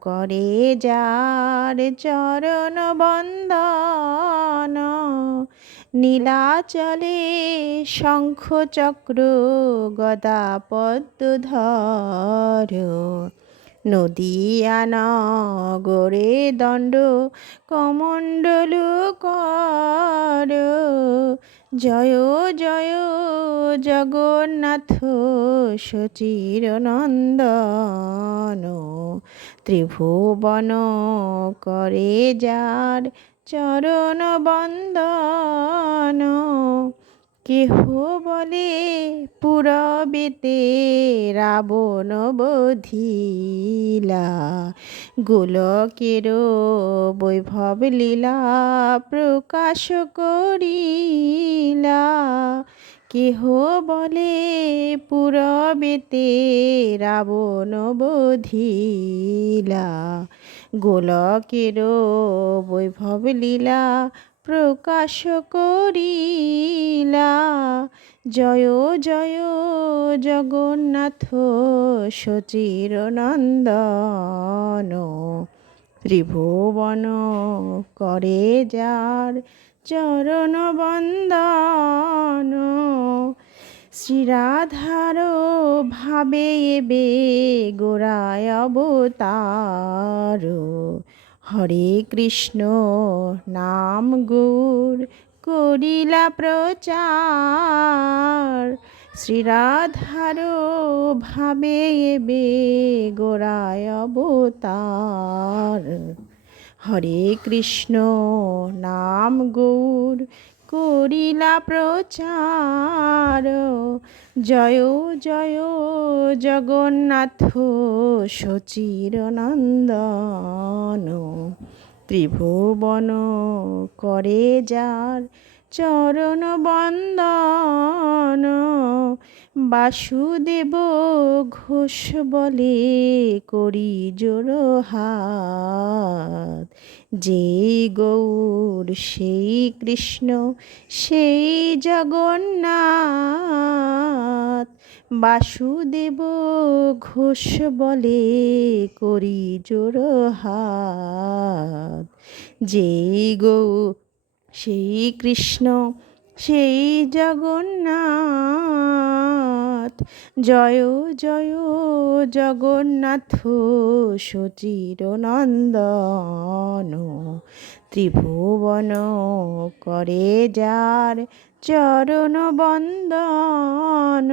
করে যার চরণ বন্দন নীলাচলে শঙ্খ চক্র গদা পদ্মধর নদিয়ানগরে দণ্ড কমণ্ডলু কর। জয় জয় জগন্নাথ সচির নন্দন। ত্রিভুবন করে যার চরণ বন্দন। কেহ বলে পুরবেতে রাবণ বধিলা। গোলকের বৈভব লীলা প্রকাশ করিলা। কেহ বলে পুরবেতে রাবণ বধিলা। গোলকের বৈভব লীলা প্রকাশ করিলা। জয় জয়, জগন্নাথ সচির নন্দন। ত্রিভুবন করে যার চরণ বন্দন। শ্রীরাধার ভাবে এবে গোড়ায় অবতার। হরে কৃষ্ণ, নাম গুর করিলা প্রচার। শ্রীরাধার ভাবে এবে গোড়ায় অবতার। হরে কৃষ্ণ নাম গৌর করিলা প্রচার। জয় জয় জগন্নাথ সচির নন্দন। ত্রিভুবন করে যার চরণ বন্দন। বাসুদেব ঘোষ বলে করি জোর হাত। যে গৌর, সেই কৃষ্ণ, সেই জগন্নাথ। বাসুদেব ঘোষ বলে করি জোর হাত। যে গৌ সেই কৃষ্ণ সেই জগন্নাথ। জয় জয় জগন্নাথ সচির নন্দন ত্রিভুবন করে যার চরণ বন্দন।